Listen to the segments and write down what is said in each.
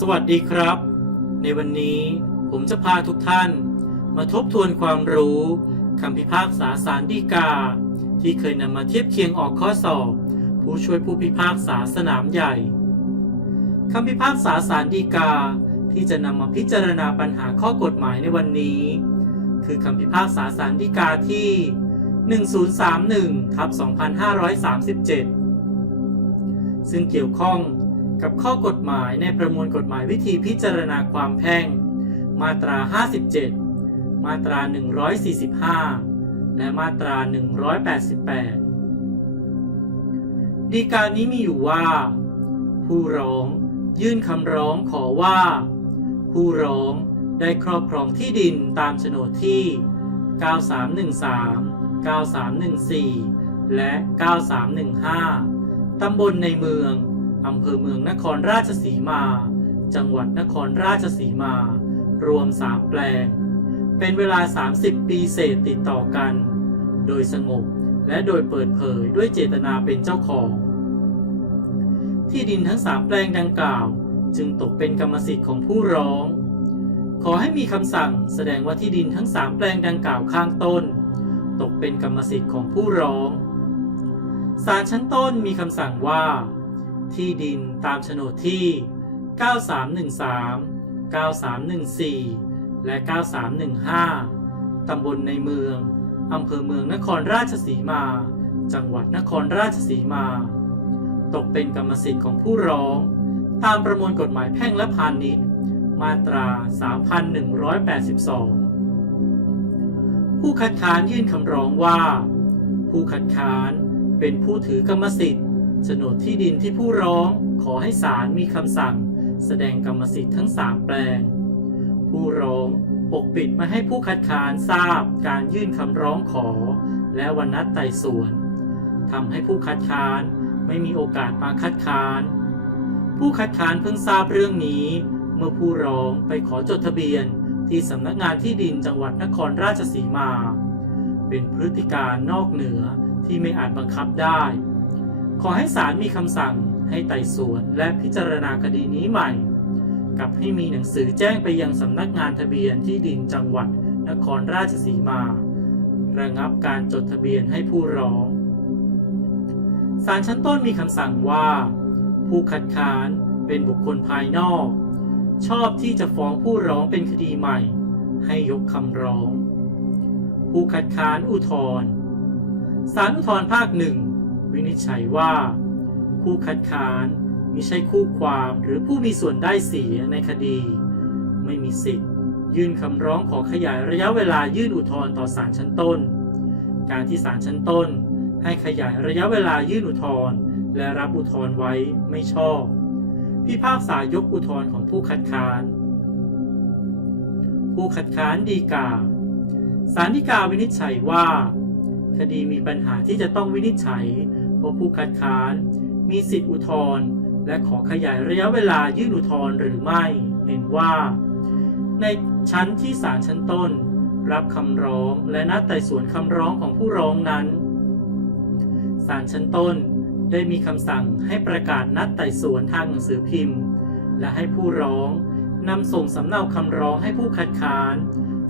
สวัสดีครับ ในวันนี้ผมจะพาทุกท่าน มาทบทวนความรู้คำพิพากษาสารดีกา ที่เคยนำมาเทียบเคียงออกข้อสอบ ผู้ช่วยผู้พิพากษาสนามใหญ่คำพิพากษาสารดีกาที่จะนำมาพิจารณาปัญหาข้อกฎหมายในวันนี้ คือคำพิพากษาสารดีกาที่ 1031ทับ2537 ซึ่งเกี่ยวข้อง กับข้อกฎหมายในประมวลกฎหมายวิธีพิจารณาความแพ่ง มาตรา 57 มาตรา 145 และมาตรา 188 ดีการนี้มีอยู่ว่า ผู้ร้องยื่นคำร้องขอว่า ผู้ร้องได้ครอบครองที่ดินตามโฉนดที่ 9313 9314 และ 9315 ตำบลในเมือง อำเภอเมืองนครราชสีมา จังหวัดนครราชสีมา รวม3แปลง เป็นเวลา 30 ปีเศษติดต่อกัน โดยสงบและโดยเปิดเผยด้วยเจตนาเป็นเจ้าของ ที่ดินทั้ง3แปลงดังกล่าว จึงตกเป็นกรรมสิทธิ์ของผู้ร้อง ขอให้มีคำสั่งแสดงว่าที่ดินทั้ง3แปลงดังกล่าวข้างต้น ตกเป็นกรรมสิทธิ์ของผู้ร้องศาลชั้นต้นมีคำสั่งว่า ที่ดินตามโฉนดที่ 9313 9314 และ 9315 ตำบลในเมือง อำเภอเมืองนครราชสีมา จังหวัดนครราชสีมา ตกเป็นกรรมสิทธิ์ของผู้ร้อง ตามประมวลกฎหมายแพ่งและพาณิชย์ มาตรา 3182 ผู้คัดค้านยื่นคำร้องว่า ผู้คัดค้านเป็นผู้ถือกรรมสิทธิ์ โฉนดที่ดินที่ผู้ร้องขอให้ศาลมีคำสั่ง แสดงกรรมสิทธิ์ทั้ง 3 แปลง ผู้ร้องปกปิดไม่ให้ผู้คัดค้านทราบการยื่นคำร้องขอ และวันนัดไต่สวนทำให้ผู้คัดค้านไม่มีโอกาสมาคัดค้าน ผู้คัดค้านเพิ่งทราบเรื่องนี้ เมื่อผู้ร้องไปขอจดทะเบียนที่สำนักงานที่ดินจังหวัดนครราชสีมา เป็นพฤติการนอกเหนือที่ไม่อาจบังคับได้ ขอให้ศาลมีคำสั่งให้ไต่สวนและพิจารณาคดีนี้ใหม่ กับให้มีหนังสือแจ้งไปยังสำนักงานทะเบียนที่ดินจังหวัดนครราชสีมา ระงับการจดทะเบียนให้ผู้ร้อง ศาลชั้นต้นมีคำสั่งว่า ผู้คัดค้านเป็นบุคคลภายนอก ชอบที่จะฟ้องผู้ร้องเป็นคดีใหม่ ให้ยกคำร้อง ผู้คัดค้านอุทธรณ์ศาลอุทธรณ์ภาคหนึ่ง วินิจฉัยว่า ผู้คัดค้านมิใช่คู่ความหรือผู้มีส่วนได้เสียในคดี ไม่มีสิทธิ์ ยื่นคำร้องขอขยายระยะเวลายื่นอุทธรณ์ต่อศาลชั้นต้น การที่ศาลชั้นต้น ให้ขยายระยะเวลายื่นอุทธรณ์และรับอุทธรณ์ไว้ไม่ชอบ พิพากษายกอุทธรณ์ของผู้คัดค้าน ผู้คัดค้านดีกาศาลฎีกาวินิจฉัยว่า คดีมีปัญหาที่จะต้องวินิจฉัย ว่าผู้คัดค้าน มีสิทธิอุทธรณ์และขอขยายระยะเวลายื่นอุทธรณ์หรือไม่เห็นว่า ในชั้นที่ศาลชั้นต้น รับคำร้องและนัดไต่สวนคำร้องของผู้ร้องนั้นศาลชั้นต้นได้มีคำสั่งให้ประกาศนัดไต่สวนทางหนังสือพิมพ์ และให้ผู้ร้องนำส่งสำเนาคำร้องให้ผู้คัดค้าน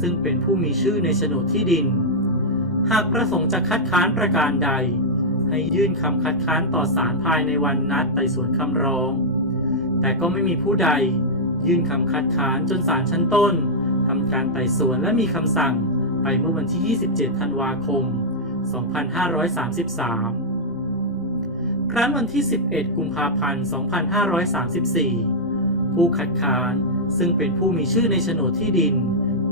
ซึ่งเป็นผู้มีชื่อในโฉนดที่ดิน หากประสงค์จะคัดค้านประการใด ให้ยื่นคำคัดค้านต่อศาลภายในวันนัดไต่สวนคำร้อง แต่ก็ไม่มีผู้ใดยื่นคำคัดค้านจนศาลชั้นต้นทำการไต่สวนและมีคำสั่งไปเมื่อวันที่ 27 ธันวาคม 2533 ครั้นวันที่ 11 กุมภาพันธ์ 2534 ผู้คัดค้านซึ่งเป็นผู้มีชื่อในโฉนดที่ดิน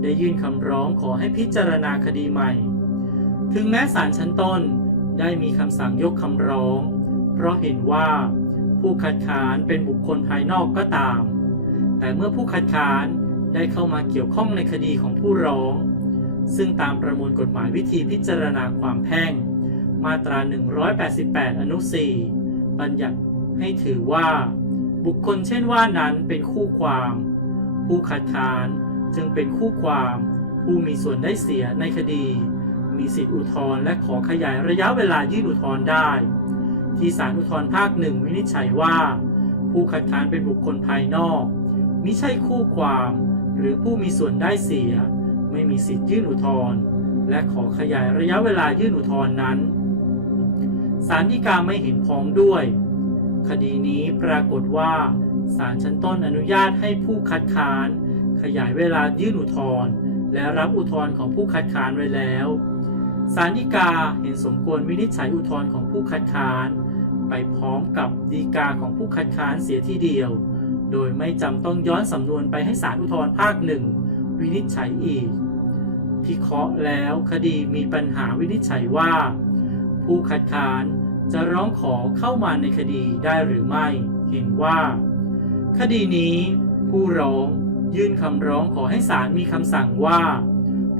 ได้ยื่นคำร้องขอให้พิจารณาคดีใหม่ ถึงแม้ศาลชั้นต้น ได้มีคำสั่งยกคำร้อง เพราะเห็นว่าผู้คัดค้านเป็นบุคคลภายนอกก็ตาม แต่เมื่อผู้คัดค้านได้เข้ามาเกี่ยวข้องในคดีของผู้ร้อง ซึ่งตามประมวลกฎหมายวิธีพิจารณาความแพ่ง มาตรา 188 อนุ 4 บัญญัติให้ถือว่า บุคคลเช่นว่านั้นเป็นคู่ความ ผู้คัดค้านจึงเป็นคู่ความ ผู้มีส่วนได้เสียในคดี มีสิทธิอุทธรณ์และขอขยายระยะเวลายื่นอุทธรณ์ได้ ที่ศาลอุทธรณ์ภาคหนึ่งวินิจฉัยว่า ผู้คัดค้านเป็นบุคคลภายนอกมิใช่คู่ความ หรือผู้มีส่วนได้เสีย ไม่มีสิทธิยื่นอุทธรณ์และขอขยายระยะเวลายื่นอุทธรณ์นั้นศาลฎีกาไม่เห็นพ้องด้วย คดีนี้ปรากฏว่าศาลชั้นต้นอนุญาตให้ผู้คัดค้าน ขยายเวลายื่นอุทธรณ์ และรับอุทธรณ์ของผู้คัดค้านไว้แล้วศาลฎีกาเห็นสมควรวินิจฉัยอุทธรณ์ของผู้คัดค้าน ไปพร้อมกับฎีกาของผู้คัดค้านเสียทีเดียว โดยไม่จำต้องย้อนสำนวนไปให้ศาลอุทธรณ์ภาคหนึ่งวินิจฉัยอีก พิเคราะห์แล้วคดีมีปัญหาวินิจฉัยว่า ผู้คัดค้านจะร้องขอเข้ามาในคดีได้หรือไม่ เห็นว่า คดีนี้ผู้ร้อง ยื่นคำร้องขอให้ศาลมีคำสั่งว่า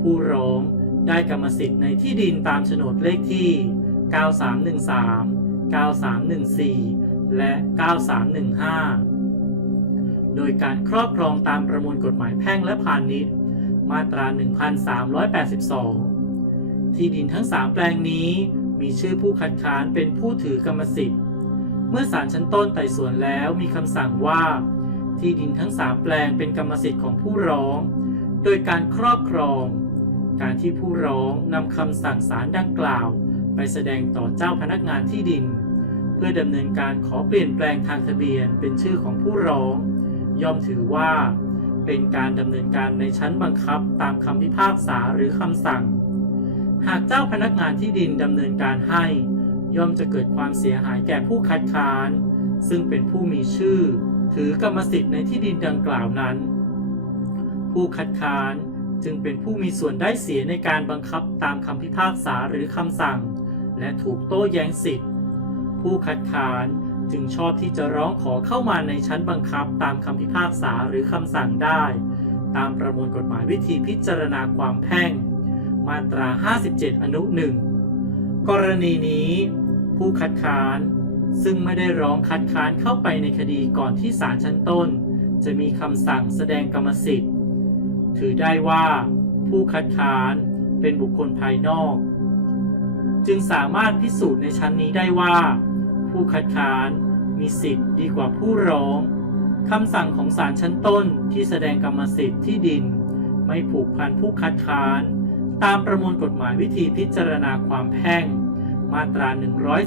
ผู้ร้องได้กรรมสิทธิ์ในที่ดินตามโฉนดเลขที่ 9313 9314 และ 9315 โดยการครอบครองตามประมวลกฎหมายแพ่งและพาณิชย์ มาตรา 1382 ที่ดินทั้ง 3 แปลงนี้มีชื่อผู้คัดค้านเป็นผู้ถือกรรมสิทธิ์ เมื่อศาลชั้นต้นไต่สวนแล้วมีคำสั่งว่า ที่ดินทั้ง3แปลงเป็นกรรมสิทธิ์ของผู้ร้อง โดยการครอบครอง การที่ผู้ร้องนำคำสั่งศาลดังกล่าว ไปแสดงต่อเจ้าพนักงานที่ดิน เพื่อดำเนินการขอเปลี่ยนแปลงทางทะเบียนเป็นชื่อของผู้ร้อง ย่อมถือว่า เป็นการดำเนินการในชั้นบังคับตามคำพิพากษาหรือคำสั่ง หากเจ้าพนักงานที่ดินดำเนินการให้ ย่อมจะเกิดความเสียหายแก่ผู้คัดค้าน ซึ่งเป็นผู้มีชื่อ ถือกรรมสิทธิ์ในที่ดินดังกล่าวนั้น ผู้คัดค้านจึงเป็นผู้มีส่วนได้เสียในการบังคับตามคำพิพากษาหรือคำสั่ง และถูกโต้แย้งสิทธิ์ ผู้คัดค้านจึงชอบที่จะร้องขอเข้ามาในชั้นบังคับตามคำพิพากษาหรือคำสั่งได้ ตามประมวลกฎหมายวิธีพิจารณาความแพ่ง มาตรา 57 อนุหนึ่งกรณีนี้ ผู้คัดค้าน ซึ่งไม่ได้ร้องคัดค้านเข้าไปในคดีก่อนที่ศาลชั้นต้น จะมีคำสั่งแสดงกรรมสิทธิ์ ถือได้ว่าผู้คัดค้านเป็นบุคคลภายนอก จึงสามารถพิสูจน์ในชั้นนี้ได้ว่า ผู้คัดค้านมีสิทธิ์ดีกว่าผู้ร้องคำสั่งของศาลชั้นต้นที่แสดงกรรมสิทธิ์ที่ดิน ไม่ผูกพันผู้คัดค้าน ตามประมวลกฎหมายวิธีพิจารณาความแพ่ง มาตรา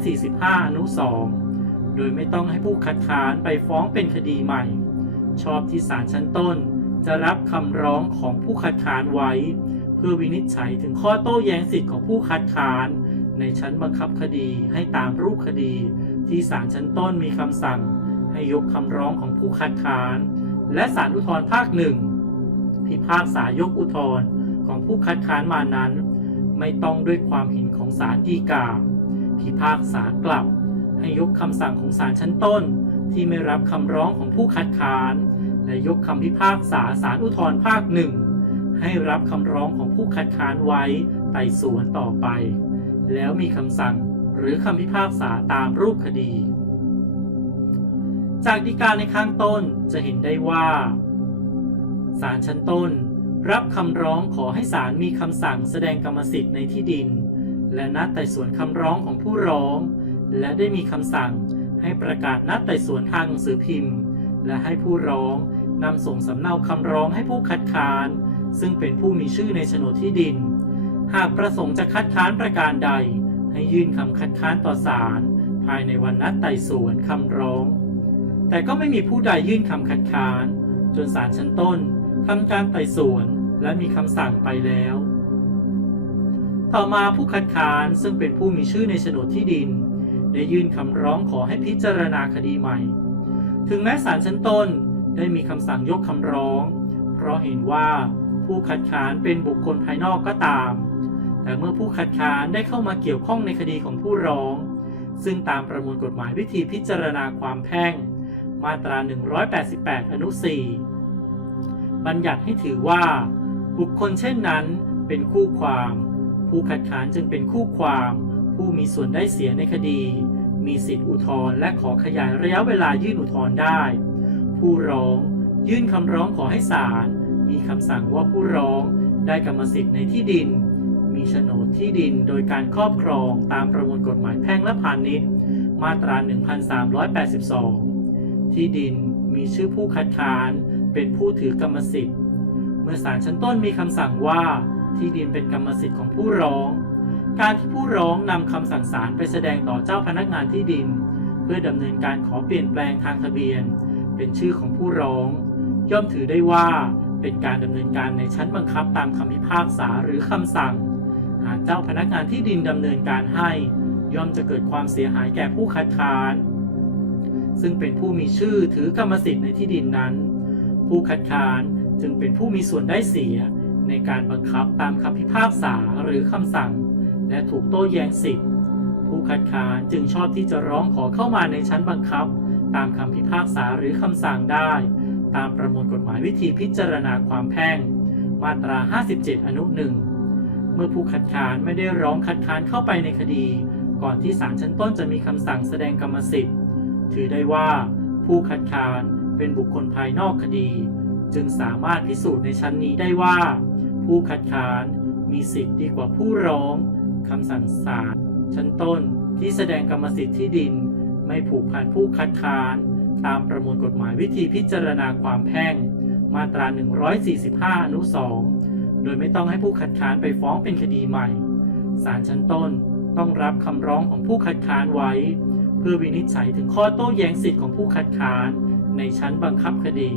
145 อนุ 2 โดยไม่ต้องให้ผู้คัดค้านไปฟ้องเป็นคดีใหม่ ชอบที่ศาลชั้นต้น จะรับคำร้องของผู้คัดค้านไว้ เพื่อวินิจฉัยถึงข้อโต้แย้งสิทธิ์ของผู้คัดค้าน ในชั้นบังคับคดีให้ตามรูปคดี ที่ศาลชั้นต้นมีคำสั่ง ให้ยกคำร้องของผู้คัดค้าน และศาลอุทธรภาคหนึ่งพิพากษายกอุทธรของผู้คัดค้านมานั้น ไม่ต้องด้วยความเห็นของศาลฎีกา พิพากษากลับ ให้ยกคำสั่งของศาลชั้นต้น ที่ไม่รับคำร้องของผู้คัดค้าน และยกคำพิพากษาศาลอุทธรภาคหนึ่งให้รับคำร้องของผู้คัดค้านไว้ไต่สวนต่อไป แล้วมีคำสั่งหรือคำพิพากษาตามรูปคดี จากฎีกาในข้างต้นจะเห็นได้ว่าศาลชั้นต้น รับคำร้องขอให้ศาลมีคำสั่งแสดงกรรมสิทธิ์ในที่ดิน และนัดไต่สวนคำร้องของผู้ร้อง และได้มีคำสั่งให้ประกาศนัดไต่สวนทางหนังสือพิมพ์ และให้ผู้ร้องนำส่งสำเนาคำร้องให้ผู้คัดค้าน ซึ่งเป็นผู้มีชื่อในโฉนดที่ดิน หากประสงค์จะคัดค้านประการใด ให้ยื่นคำคัดค้านต่อศาลภายในวันนัดไต่สวนคำร้อง แต่ก็ไม่มีผู้ใดยื่นคำคัดค้าน จนศาลชั้นต้นทำการไต่สวนและมีคำสั่งไปแล้ว ต่อมาผู้คัดค้านซึ่งเป็นผู้มีชื่อในโฉนดที่ดิน ได้ยื่นคำร้องขอให้พิจารณาคดีใหม่ ถึงแม้ศาลชั้นต้นได้มีคำสั่งยกคำร้อง เพราะเห็นว่าผู้คัดค้านเป็นบุคคลภายนอกก็ตาม แต่เมื่อผู้คัดค้านได้เข้ามาเกี่ยวข้องในคดีของผู้ร้อง ซึ่งตามประมวลกฎหมายวิธีพิจารณาความแพ่ง มาตรา 188 อนุ 4 บัญญัติให้ถือว่า บุคคลเช่นนั้นเป็นคู่ความ ผู้คัดค้านจึงเป็นคู่ความ ผู้มีส่วนได้เสียในคดี มีสิทธิอุทธรณ์และขอขยายระยะเวลายื่นอุทธรณ์ได้ ผู้ร้อง ยื่นคำร้องขอให้ศาลมีคำสั่งว่าผู้ร้องได้กรรมสิทธิ์ในที่ดิน มีโฉนดที่ดินโดยการครอบครองตามประมวลกฎหมายแพ่งและพาณิชย์ มาตรา 1382 ที่ดินมีชื่อผู้คัดค้าน เป็นผู้ถือกรรมสิทธิ์ เมื่อศาลชั้นต้นมีคำสั่งว่า ที่ดินเป็นกรรมสิทธิ์ของผู้ร้อง การที่ผู้ร้องนำคำสั่งศาลไปแสดงต่อเจ้าพนักงานที่ดิน เพื่อดำเนินการขอเปลี่ยนแปลงทางทะเบียน เป็นชื่อของผู้ร้อง ย่อมถือได้ว่าเป็นการดำเนินการในชั้นบังคับตามคำพิพากษาหรือคำสั่ง หากเจ้าพนักงานที่ดินดำเนินการให้ ย่อมจะเกิดความเสียหายแก่ผู้คัดค้าน ซึ่งเป็นผู้มีชื่อถือกรรมสิทธิ์ในที่ดินนั้น ผู้คัดค้านจึงเป็นผู้มีส่วนได้เสีย ในการบังคับตามคำพิพากษาหรือคำสั่ง และถูกโต้แย้งสิทธิ์ผู้คัดค้านจึงชอบที่จะร้องขอเข้ามาในชั้นบังคับ ตามคำพิพากษาหรือคำสั่งได้ ตามประมวลกฎหมายวิธีพิจารณาความแพ่ง มาตรา 57 อนุหนึ่งเมื่อผู้คัดค้านไม่ได้ร้องคัดค้านเข้าไปในคดี ก่อนที่ศาลชั้นต้นจะมีคำสั่งแสดงกรรมสิทธิ์ ถือได้ว่า ผู้คัดค้านเป็นบุคคลภายนอกคดี จึงสามารถพิสูจน์ในชั้นนี้ได้ว่า ผู้คัดค้านมีสิทธิ์ดีกว่าผู้ร้องคำสั่งศาลชั้นต้นที่แสดงกรรมสิทธิ์ที่ดิน ไม่ผูกพันผู้คัดค้าน ตามประมวลกฎหมายวิธีพิจารณาความแพ่ง มาตรา 145 อนุ 2 โดยไม่ต้องให้ผู้คัดค้านไปฟ้องเป็นคดีใหม่ศาลชั้นต้นต้องรับคำร้องของผู้คัดค้านไว้ เพื่อวินิจฉัยถึงข้อโต้แย้งสิทธิ์ของผู้คัดค้าน ในชั้นบังคับคดี